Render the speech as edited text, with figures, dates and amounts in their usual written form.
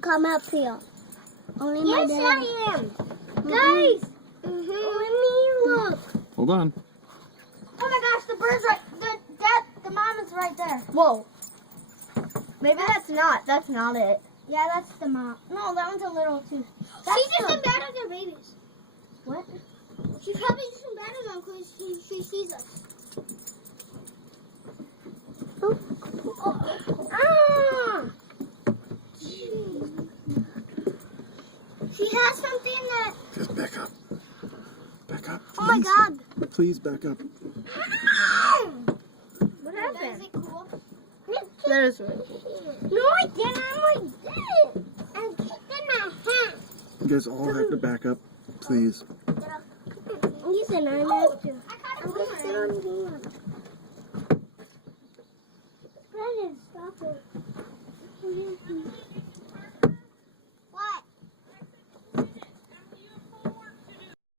Come up here. Only my Yes, dad. I am. Guys, let me look. Hold on. Oh my gosh, the bird's right. The mom is right there. Whoa. Maybe that's not it. Yeah, that's the mom. No, that one's a little too. She's just as bad as their babies. What? She's probably just as bad as them because she sees us. Ah! She has something that. Just back up. Back up. Oh my please. God. Please back up. What Is happened? it cool? That is really cool. No, I didn't. I'm like this. I'm kicking my hand. You guys all have to back up, please. Listen, I have to. I'm going to sit on here. Brandon, stop it.